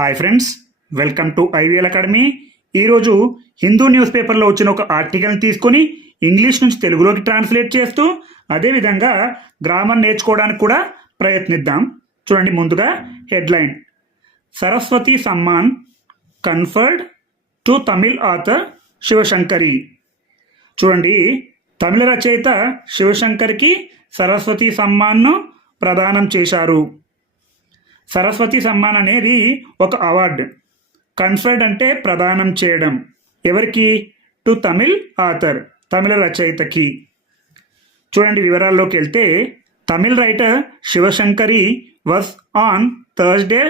Hi friends, welcome to IVL academy. ఈరోజు Hindu news పేపర్లో వచ్చిన ఒక ఆర్టికల్ని తీసుకొని ఇంగ్లీష్ నుంచి తెలుగులోకి ట్రాన్స్లేట్ చేస్తూ అదేవిధంగా గ్రామర్ నేర్చుకోవడానికి కూడా ప్రయత్నిద్దాం. చూడండి, ముందుగా headline: Saraswati Samman conferred to Tamil author Sivasankari. చూడండి, తమిళ రచయిత శివశంకర్కి సరస్వతి సమ్మాన్ను ప్రదానం చేశారు. సరస్వతి సమ్మాన్ అనేది ఒక అవార్డు. కన్ఫర్డ్ అంటే ప్రదానం చేయడం. ఎవరికి? టు తమిళ్ ఆథర్, తమిళ రచయితకి. చూడండి, వివరాల్లోకి వెళ్తే, Tamil writer Sivasankari was on Thursday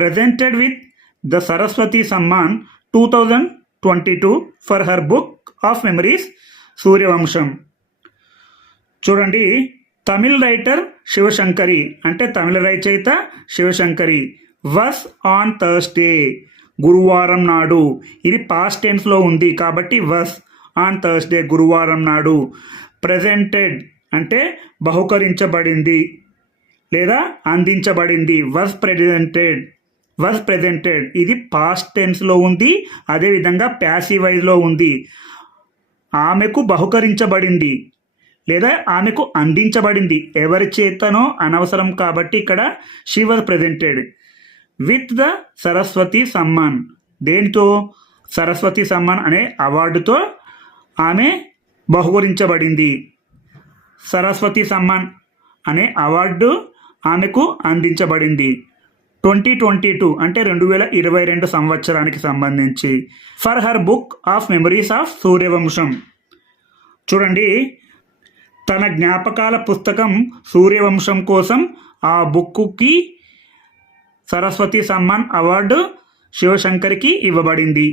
presented with the Saraswati Samman 2022 for her book of memories Suryavamsam. చూడండి, తమిళ్ రైటర్ శివశంకరి అంటే తమిళ రచయిత శివశంకరి వాస్ ఆన్ థర్స్డే, గురువారం నాడు. ఇది పాస్ట్ టెన్స్లో ఉంది కాబట్టి వాస్ ఆన్ థర్స్డే, గురువారం నాడు. ప్రెజెంటెడ్ అంటే బహుకరించబడింది లేదా అందించబడింది. వాస్ ప్రెజెంటెడ్ ఇది పాస్ట్ టెన్స్లో ఉంది, అదేవిధంగా ప్యాసివ్ వైజ్లో ఉంది. ఆమెకు బహుకరించబడింది లేదా ఆమెకు అందించబడింది. ఎవరి చేతనో అనవసరం కాబట్టి ఇక్కడ she was presented with the Saraswati Samman. దేనితో? సరస్వతి సమ్మాన్ అనే అవార్డుతో ఆమె బహుకరించబడింది. సరస్వతి సమ్మాన్ అనే అవార్డు ఆమెకు అందించబడింది 2022 అంటే 2022 సంవత్సరానికి సంబంధించి. For her book of memories of Suryavamsam. చూడండి, తన జ్ఞాపకాల పుస్తకం సూర్యవంశం కోసం ఆ బుక్కి సరస్వతి సమ్మాన్ అవార్డు శివశంకర్కి ఇవ్వబడింది.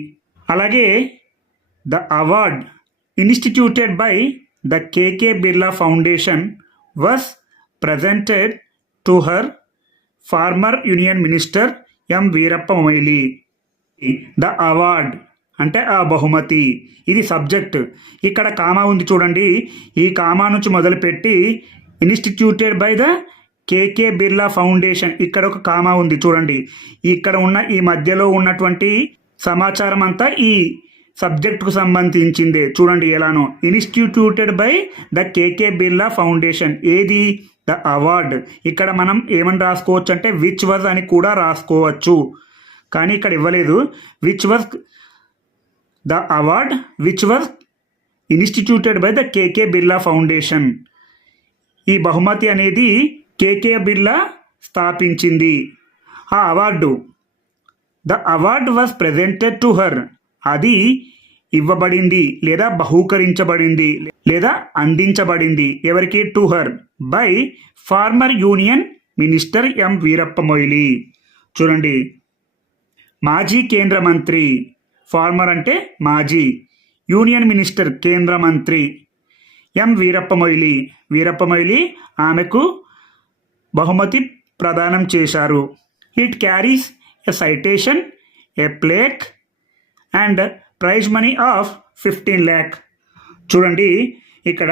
అలాగే the award instituted by the KK Birla foundation was presented to her former union minister M Veerappa Moily. The award అంటే ఆ బహుమతి. ఇది సబ్జెక్ట్. ఇక్కడ కామా ఉంది చూడండి. ఈ కామా నుంచి మొదలుపెట్టి ఇన్స్టిట్యూటెడ్ by the KK Birla foundation, ఇక్కడ ఒక కామా ఉంది చూడండి. ఇక్కడ ఉన్న ఈ మధ్యలో ఉన్నటువంటి సమాచారం అంతా ఈ సబ్జెక్టుకు సంబంధించిందే. చూడండి ఎలానో. Instituted by the KK Birla foundation. ఏది? The award. ఇక్కడ మనం ఏమని రాసుకోవచ్చు అంటే విచ్ వాజ్ అని కూడా రాసుకోవచ్చు, కానీ ఇక్కడ ఇవ్వలేదు. Which was the award which was instituted by the KK Birla foundation. ఈ బహుమతి అనేది కేకే బిర్లా స్థాపించింది. ఆ award the award was presented to her, అది ఇవ్వబడింది లేదా బహూకరించబడింది లేదా అందించబడింది. ఎవరికి? To her by former union minister M Veerappa Moily. చూడండి, మాజీ కేంద్ర మంత్రి. ఫార్మర్ అంటే మాజీ, యూనియన్ మినిస్టర్ కేంద్ర మంత్రి ఎం వీరప్ప మొయిలీ ఆమెకు బహుమతి ప్రదానం చేశారు. It carries a citation, a plaque and prize money of 15 lakh. చూడండి, ఇక్కడ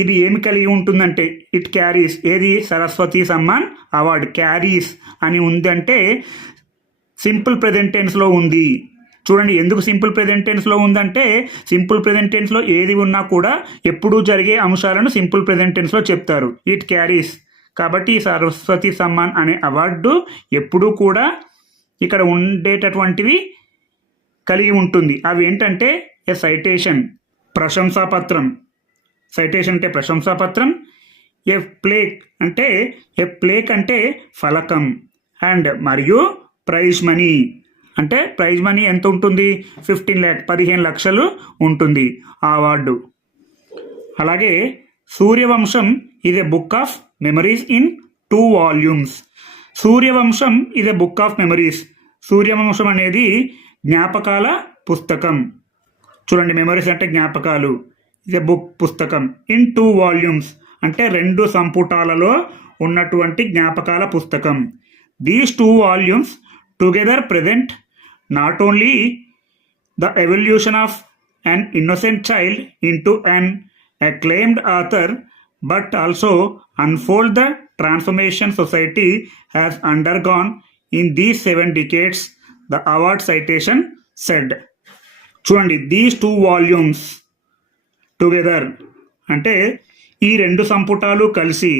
ఇది ఏమి కలిగి ఉంటుందంటే ఇట్ క్యారీస్. ఏది? సరస్వతి సమ్మాన్ అవార్డ్. క్యారీస్ అని ఉందంటే సింపుల్ ప్రెజెంట్ టెన్స్లో ఉంది. చూడండి, ఎందుకు సింపుల్ ప్రెజెంట్ టెన్స్లో ఉందంటే సింపుల్ ప్రెజెంట్ టెన్స్లో ఏది ఉన్నా కూడా ఎప్పుడూ జరిగే అంశాలను సింపుల్ ప్రెజెంట్ టెన్స్లో చెప్తారు. ఇట్ క్యారీస్ కాబట్టి సరస్వతి సమ్మాన్ అనే అవార్డు ఎప్పుడూ కూడా ఇక్కడ ఉండేటటువంటివి కలిగి ఉంటుంది. అవి ఏంటంటే ఏ సైటేషన్, ప్రశంసాపత్రం. సైటేషన్ అంటే ప్రశంసాపత్రం. ఏ ప్లేక్ అంటే ఫలకం. అండ్ మరియు ప్రైజ్ మనీ అంటే ప్రైజ్ మనీ ఎంత ఉంటుంది? 15 lakh, 15 లక్షలు ఉంటుంది ఆ అవార్డు. అలాగే సూర్యవంశం ఇది book of memories in 2 volumes. Suryavamsam ఇది బుక్ ఆఫ్ మెమరీస్. సూర్యవంశం అనేది జ్ఞాపకాల పుస్తకం. చూడండి, మెమరీస్ అంటే జ్ఞాపకాలు. ఇది బుక్ పుస్తకం. ఇన్ 2 volumes అంటే 2 సంపుటాలలో ఉన్నటువంటి జ్ఞాపకాల పుస్తకం. These 2 volumes together present not only the evolution of an innocent child into an acclaimed author but also unfold the transformation society has undergone in these 7 decades the award citation said. చూడండి, these 2 volumes together అంటే ఈ 2 సంపుటాలు కలిసి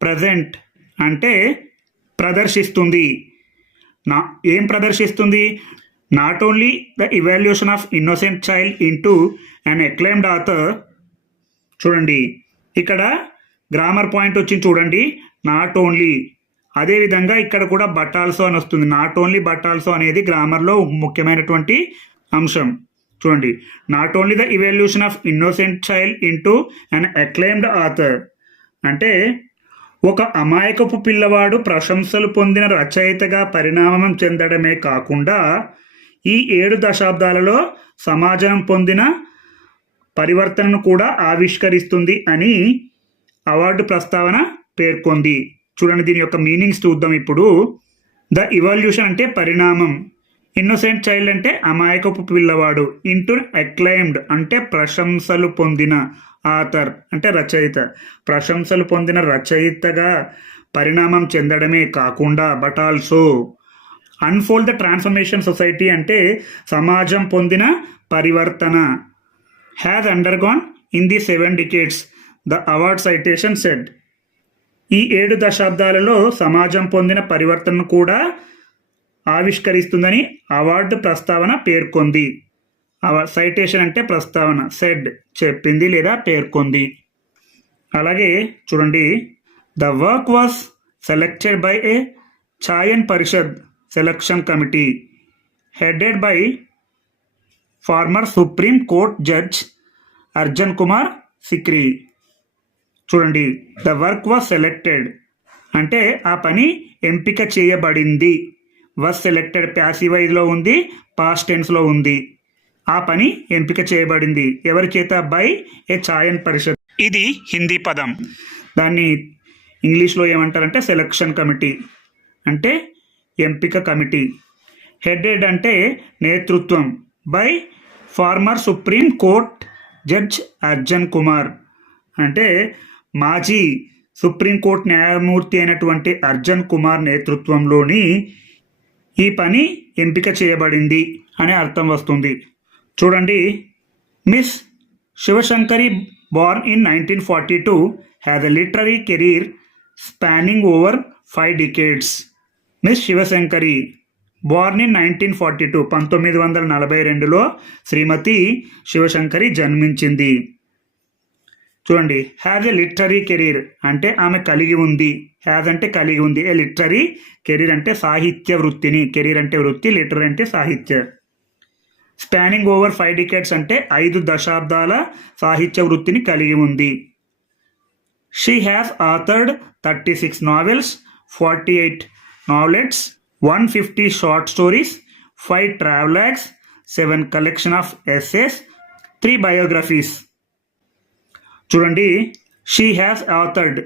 present అంటే ప్రదర్శిస్తుంది. ఏం ప్రదర్శిస్తుంది? Not only the evaluation of innocent child into an acclaimed author. చూడండి, ఇక్కడ గ్రామర్ పాయింట్ వచ్చింది చూడండి, నాట్ ఓన్లీ. అదేవిధంగా ఇక్కడ కూడా బట్ ఆల్సో అని వస్తుంది. నాట్ ఓన్లీ బట్ ఆల్సో అనేది గ్రామర్లో ముఖ్యమైనటువంటి అంశం. చూడండి, not only the evolution of innocent child into an acclaimed author అంటే ఒక అమాయకపు పిల్లవాడు ప్రశంసలు పొందిన రచయితగా పరిణామం చెందడమే కాకుండా ఈ 7 దశాబ్దాలలో సమాజం పొందిన పరివర్తనను కూడా ఆవిష్కరిస్తుంది అని అవార్డు ప్రస్తావన పేర్కొంది. చూడండి, దీని యొక్క మీనింగ్స్ చూద్దాం ఇప్పుడు. ద ఇవాల్యూషన్ అంటే పరిణామం, ఇన్నోసెంట్ చైల్డ్ అంటే అమాయకపు పిల్లవాడు, ఇంటూ అక్లైమ్డ్ అంటే ప్రశంసలు పొందిన, ఆథర్ అంటే రచయిత, ప్రశంసలు పొందిన రచయితగా పరిణామం చెందడమే కాకుండా but also unfold the transformation society అంటే సమాజం పొందిన పరివర్తన has undergone in the 7 decades the award citation said. ఈ 7 దశాబ్దాలలో సమాజం పొందిన పరివర్తనను కూడా ఆవిష్కరిస్తుందని అవార్డు ప్రస్తావన పేర్కొంది. సైటేషన్ అంటే ప్రస్తావన, సెడ్ చెప్పింది లేదా పేర్కొంది. అలాగే చూడండి, the work was selected by a Chayan Parishad selection committee headed by former supreme court judge Arjan Kumar Sikri. చూడండి, ద వర్క్ వాస్ సెలెక్టెడ్ అంటే ఆ పని ఎంపిక చేయబడింది. వాస్ సెలెక్టెడ్ ప్యాసివ్ వైజ్లో ఉంది, పాస్ట్ టెన్స్లో ఉంది. ఆ పని ఎంపిక చేయబడింది ఎవరి చేత? బై ఏ ఛాయన్ పరిషత్. ఇది హిందీ పదం. దాన్ని ఇంగ్లీష్లో ఏమంటారంటే సెలక్షన్ కమిటీ అంటే ఎంపిక కమిటీ. హెడెడ్ అంటే నేతృత్వం. By former supreme court judge Arjan Kumar అంటే మాజీ సుప్రీంకోర్టు న్యాయమూర్తి అయినటువంటి అర్జన్ కుమార్ నేతృత్వంలోని ఈ పని ఎంపిక చేయబడింది అనే అర్థం వస్తుంది. చూడండి, miss Shivashankari born in 1942 has a literary career spanning over 5 decades. Miss Shivasankari born in 1942 1942లో శ్రీమతి శివశంకరి జన్మించింది. చూడండి, హ్యాజ్ ఎ లిటరీ కెరీర్ అంటే ఆమె కలిగి ఉంది. హ్యాజ్ అంటే కలిగి ఉంది. ఏ లిటరీ కెరీర్ అంటే సాహిత్య వృత్తిని. కెరీర్ అంటే వృత్తి, లిటరీ అంటే సాహిత్య. స్పానింగ్ ఓవర్ 5 decades అంటే 5 దశాబ్దాల సాహిత్య వృత్తిని కలిగి ఉంది. She has authored 36 novels, 48 novelettes, 150 short stories, 5 travelogues, 7 collection of essays, 3 biographies. చూడండి, షీ హ్యాస్ ఆథర్డ్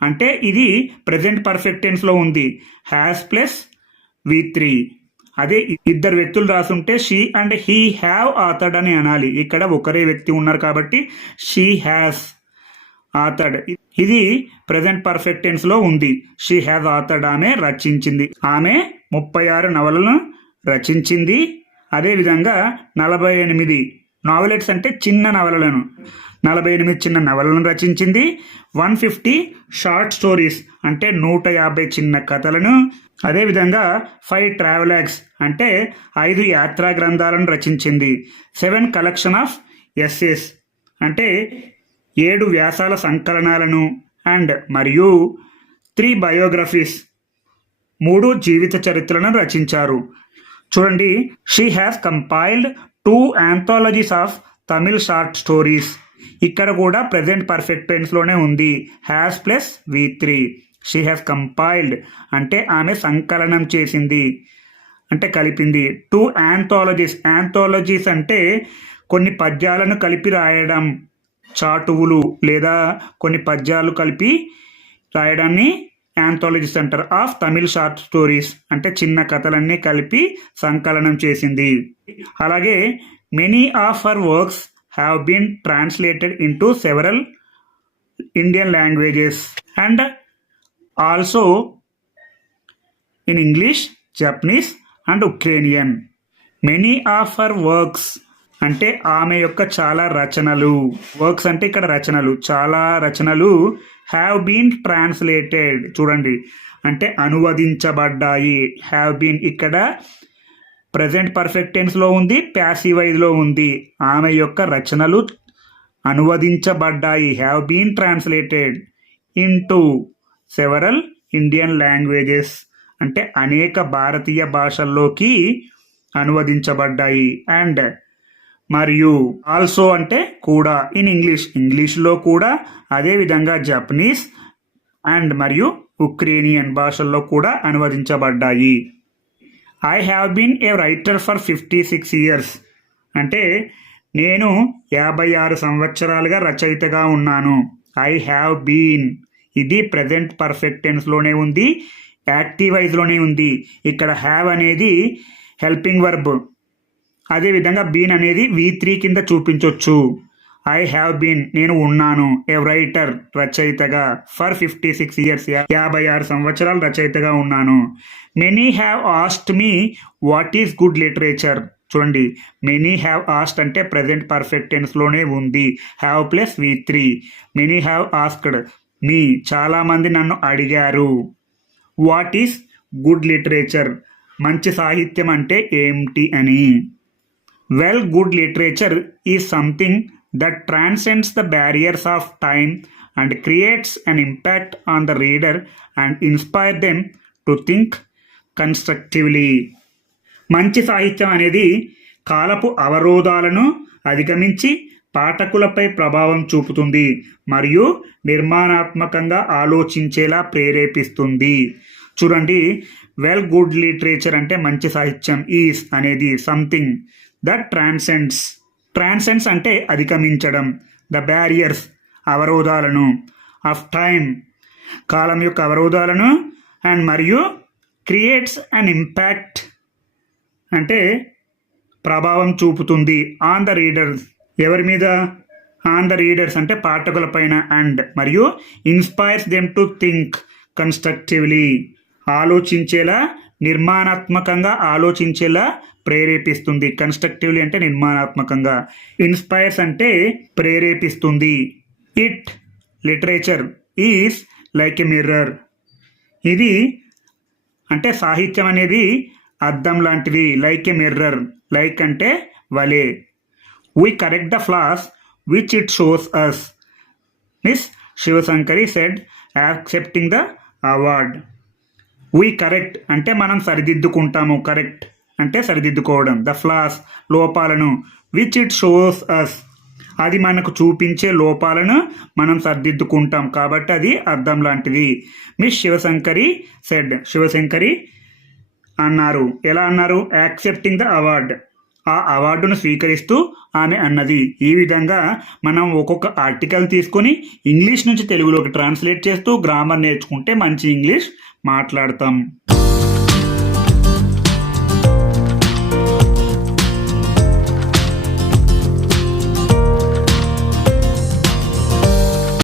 అంటే ఇది ప్రెజెంట్ పర్ఫెక్ట్ టెన్స్లో ఉంది. Has plus V3. అదే ఇద్దరు వ్యక్తులు రాసుంటే she and he have authored అని అనాలి. ఇక్కడ ఒకరే వ్యక్తి ఉన్నారు కాబట్టి షీ హ్యాస్ ఆథర్డ్. ఇది ప్రెజెంట్ పర్ఫెక్ట్ టెన్స్లో ఉంది. షీ హ్యాస్ ఆథర్డ్ ఆమె రచించింది. ఆమె 36 నవలను రచించింది. అదేవిధంగా 48 నావెలెట్స్ అంటే చిన్న నవలలను 48 చిన్న నవలను రచించింది. 150 షార్ట్ స్టోరీస్ అంటే 150 చిన్న కథలను. అదేవిధంగా 5 ట్రావెలాగ్స్ అంటే 5 యాత్రా గ్రంథాలను రచించింది. 7 కలెక్షన్ ఆఫ్ ఎస్సేస్ అంటే 7 వ్యాసాల సంకలనాలను అండ్ మరియు 3 బయోగ్రఫీస్ 3 జీవిత చరిత్రలను రచించారు. చూడండి, she has compiled 2 anthologies of Tamil short stories. ఇక్కడ కూడా ప్రెజెంట్ పర్ఫెక్ట్ టెన్స్లోనే ఉంది. Has plus V3. She has compiled అంటే ఆమె సంకలనం చేసింది అంటే కలిపింది. 2 anthologies. యాంథాలజీస్ అంటే కొన్ని పద్యాలను కలిపి రాయడం, చాటువులు లేదా కొన్ని పద్యాలు కలిపి రాయడాన్ని యాంథాలజీస్ అంటారు. ఆఫ్ తమిళ్ షార్ట్ స్టోరీస్ అంటే చిన్న కథలన్నీ కలిపి సంకలనం చేసింది. అలాగే many of her works have been translated into several Indian languages and also in English, Japanese, and Ukrainian. Many of her works అంటే ఆమె యొక్క చాలా రచనలు. వర్క్స్ అంటే ఇక్కడ రచనలు, చాలా రచనలు హ్యావ్ బీన్ ట్రాన్స్లేటెడ్. చూడండి, అంటే అనువదించబడ్డాయి. హ్యావ్ బీన్ ఇక్కడ ప్రజెంట్ పర్ఫెక్ట్ టెన్స్లో ఉంది, ప్యాసివ్ వైజ్లో ఉంది. ఆమె యొక్క రచనలు అనువదించబడ్డాయి, have been translated into several Indian languages అంటే అనేక భారతీయ భాషల్లోకి అనువదించబడ్డాయి. అండ్ మరియు ఆల్సో అంటే కూడా ఇన్ ఇంగ్లీష్లో కూడా, అదేవిధంగా జపనీస్ అండ్ మరియు ఉక్రేనియన్ భాషల్లో కూడా అనువదించబడ్డాయి. I have been a writer for 56 years అంటే నేను 56 సంవత్సరాలుగా రచయితగా ఉన్నాను. ఐ హ్యావ్ బీన్ ఇది ప్రజెంట్ పర్ఫెక్ట్ టెన్స్లోనే ఉంది, యాక్టివ్ వైజ్లోనే ఉంది. ఇక్కడ హ్యావ్ అనేది హెల్పింగ్ వర్బ్, అదేవిధంగా బీన్ అనేది V3 కింద చూపించవచ్చు. ఐ హ్యావ్ బీన్ నేను ఉన్నాను, ఏ రైటర్ రచయితగా, ఫర్ 56 years 56 సంవత్సరాలు రచయితగా ఉన్నాను. Many have asked me what is good literature. చూడండి, మెనీ హ్యావ్ ఆస్క్డ్ అంటే ప్రజెంట్ పర్ఫెక్ట్ టెన్స్లోనే ఉంది, have plus V3. Many have asked me చాలామంది నన్ను అడిగారు. వాట్ ఈస్ గుడ్ లిటరేచర్ మంచి సాహిత్యం అంటే ఏమిటి అని. Well good literature is something that transcends the barriers of time and creates an impact on the reader and inspire them to think constructively. మంచి సాహిత్యం అనేది కాలపు అవరోధాలను అధిగమించి పాఠకులపై ప్రభావం చూపుతుంది మరియు నిర్మాణాత్మకంగా ఆలోచించేలా ప్రేరేపిస్తుంది. చూడండి, వెల్ గుడ్ లిటరేచర్ అంటే మంచి సాహిత్యం, ఈస్ అనేది సంథింగ్ దట్ ట్రాన్సెండ్స్ అంటే అధిగమించడం, ద బ్యారియర్స్ అవరోధాలను, ఆఫ్ టైమ్ కాలం యొక్క అవరోధాలను, అండ్ మరియు క్రియేట్స్ అన్ ఇంపాక్ట్ అంటే ప్రభావం చూపుతుంది, ఆన్ ద రీడర్స్ ఎవరి మీద, ఆన్ ద రీడర్స్ అంటే పాఠకుల పైన, అండ్ మరియు inspires them to think constructively ఆలోచించేలా, నిర్మాణాత్మకంగా ఆలోచించేలా ప్రేరేపిస్తుంది. కన్స్ట్రక్టివ్లీ అంటే నిర్మాణాత్మకంగా, ఇన్స్పైర్స్ అంటే ప్రేరేపిస్తుంది. It literature is like a mirror. ఇది అంటే సాహిత్యం అనేది అద్దం లాంటిది, లైక్ ఎ మిర్రర్, లైక్ అంటే వలే. We correct the flaws which it shows us, miss Sivasankari said accepting the award. We correct అంటే మనం సరిదిద్దుకుంటాము, కరెక్ట్ అంటే సరిదిద్దుకోవడం, ద ఫ్లాస్ లోపాలను, విచ్ ఇట్ షోస్ అస్ అది మనకు చూపించే లోపాలను మనం సరిదిద్దుకుంటాం కాబట్టి అది అర్థం లాంటిది. మిస్ శివశంకరి సెడ్ శివశంకరి అన్నారు. ఎలా అన్నారు? యాక్సెప్టింగ్ ద అవార్డ్ ఆ అవార్డును స్వీకరిస్తూ ఆమె అన్నది. ఈ విధంగా మనం ఒక్కొక్క ఆర్టికల్ తీసుకొని ఇంగ్లీష్ నుంచి తెలుగులోకి ట్రాన్స్లేట్ చేస్తూ గ్రామర్ నేర్చుకుంటే మంచి ఇంగ్లీష్ మాట్లాడతాం.